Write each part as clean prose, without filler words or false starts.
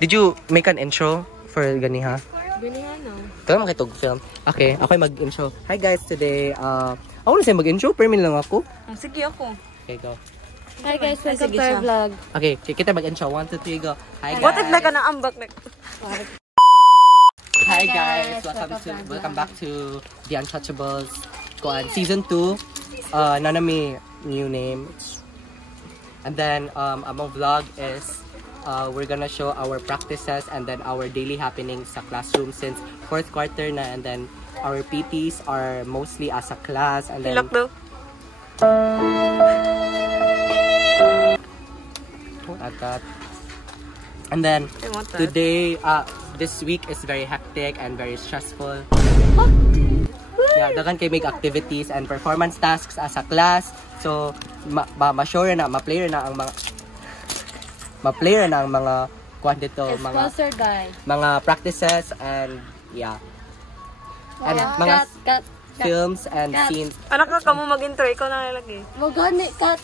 Did you make an intro for ganiha? Ganiha no. Kaya mo kitog film. Okay, ako mag-intro. Hi guys, today, ako na siya mag-intro, per lang ako. Sige ako. Okay, go. Hi guys, welcome to our vlog. Okay, kita mag-intro. 1, 2, 3, go. Hi guys. What if like na ambak na? Hi guys, welcome back to The Untouchables season 2. Nanami new name. And then among vlog is we're gonna show our practices and then our daily happenings sa classroom since 4th quarter na, and then our PTs are mostly as a class, and then and then today this week is very hectic and very stressful. Yeah, dagan kay make activities and performance tasks as a class. So ma-sure na ma-player na ang mga kuan dito, mga practices and yeah. And mga films and scenes. Anak ka mo mag-intro, ikaw na lalagay. Mo gani cut.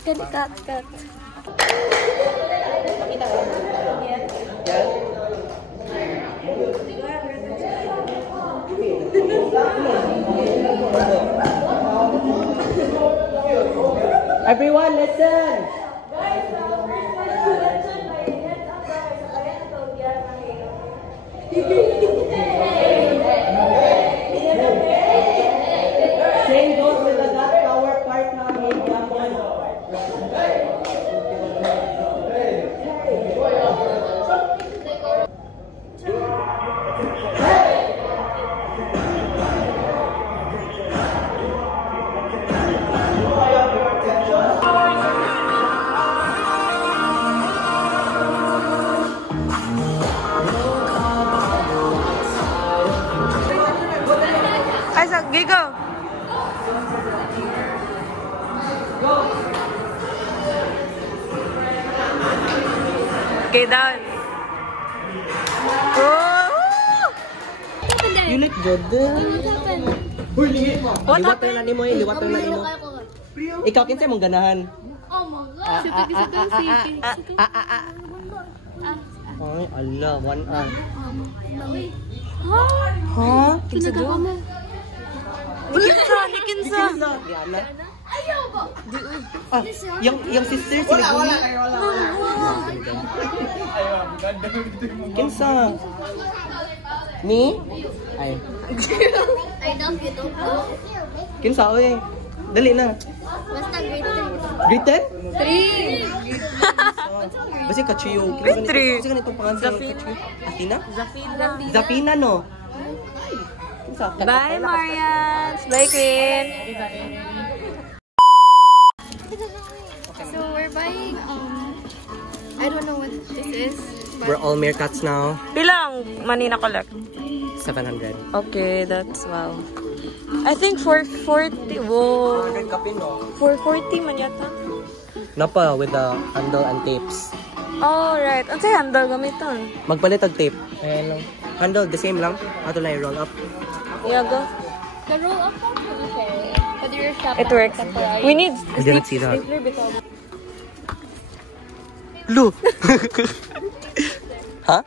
Everyone listen. Same goes with the that power part namin. Gigo. Okay, down. Oh! You look good. What Liwat na nimo eh, liwat na nimo. Ikaw kinsa mong ganahan? Oh my god. Ay, ala, 1 hour. Ha? Kinsa do? Nikinsa. Diana. Ayaw ba? Yung sister sila. Wala. Kinsa? Me? Ay. I love you, don't go. Kinsa oy? Dali na. Basta Grade 10? 3. Basi kachiyo. Kasi ganitong pangalan sa kachiyo. Athena? Zafina no? Bye, Marians. Bye, Queen. So we're buying I don't know what this is. We're all meerkats now. Pilang money na collect? 700. Okay, that's wow. I think 440. Whoa. 100 kape no? 440 man yata. Napa with the handle and tapes. Oh, right. Ano sa'yo handle gamiton? Magpalit og tape. Ayan lang. Handle, the same lang. Ato lang i-roll up. Yeah, go. The roll up okay. But your shop. It works. We need I didn't see that. stapler because... Look! Huh?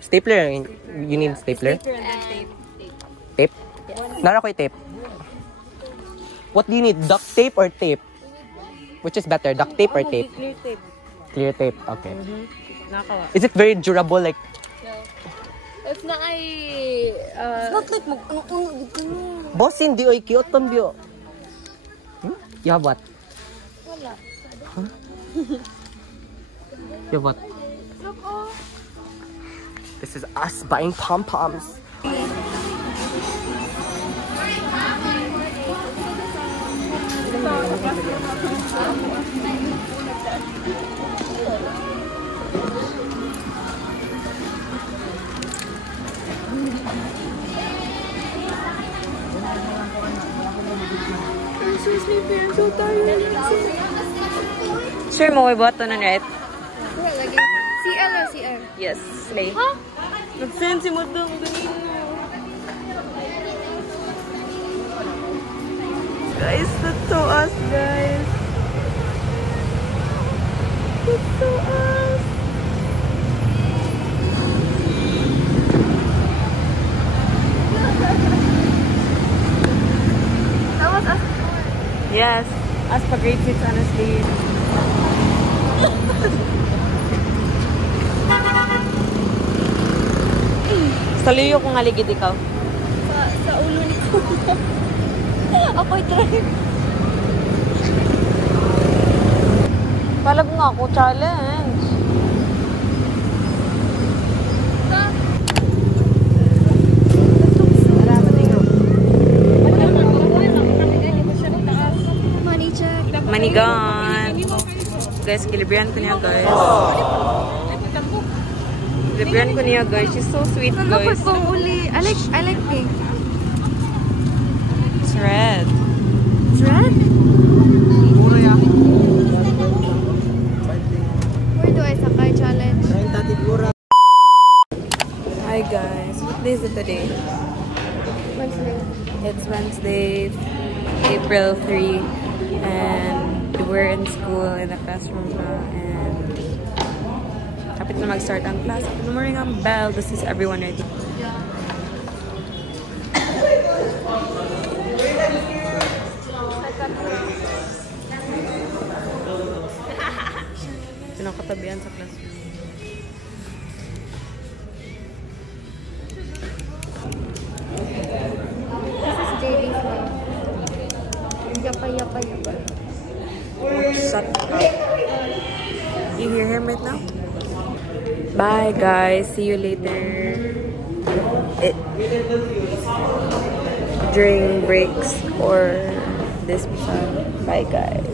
Stapler. You need stapler? Stapler and then tape. Tape? Nara ko yung tape. What do you need? Duct tape or tape? Which is better? Duct tape or tape? Clear tape. Clear tape. Okay. Nakawa. Is it very durable? Like, If na ay It's not like boss, hindi oy cute pambyo. Yeah, what? wala. Huh? Yeah, what? This is us buying pom-poms. so sleepy. I'm so tired. Sure mo, may button na, right? Wala lagi. CL or CR? Yes, slay. Ha? Nag-fancy mo daw. Guys, that's so us, guys. That's so us. Yes. As pa grade 6, honestly. Sa liyo kung aligid ikaw. Sa ulo ni Kuya. Ako'y drive. Palab nga ako, challenge. Money check. Manigan. Guys, kilibrihan ko niya, guys. Kilibrihan ko niya, guys. She's so sweet, guys. I like pink. It's red. It's red? Where do I sakay challenge? Hi, guys. What day is it today? Wednesday. It's Wednesday, April 3, and we're in school in the classroom now, and kapit na mag-start ang class. Pinamuring ang bell. This is everyone ready. Pinakatabihan sa classroom. This is JD's mom. Yapa. Shut up. You hear him right now? Bye, guys. See you later. During breaks or this time. Bye, guys.